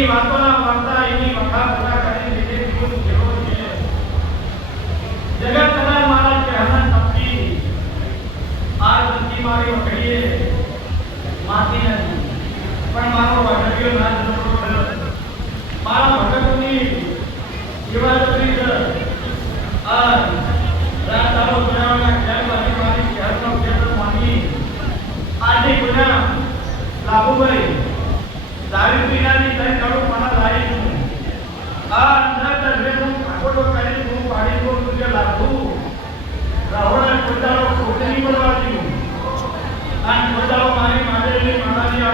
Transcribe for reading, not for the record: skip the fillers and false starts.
એની વાતોના વાર્તા એની વખા પૂરા કરી લીધે જીવન જેવો છે જગત કદાચ મારા ચહેરા તપી આ ધરતી મારી વખડીએ માથી નથી પણ મારો વખડ્યો ના જતો મારા ભગતની એવા તરી આ રાતારો બનાવવાના ખ્યાલ મારી ચહેરનો ક્ષેત્ર માની આજે ગુના લાભુભાઈ દારૂ પીનાની તય કરું મને લાવી છું આ અંધા દરવે હું કાકોડો કરી હું પાડી બોલ તુજે લાભુ રાવણ કોદાળો ખોટની બોલવા દીધું આ કોદાળો મારી માટેલી મારાની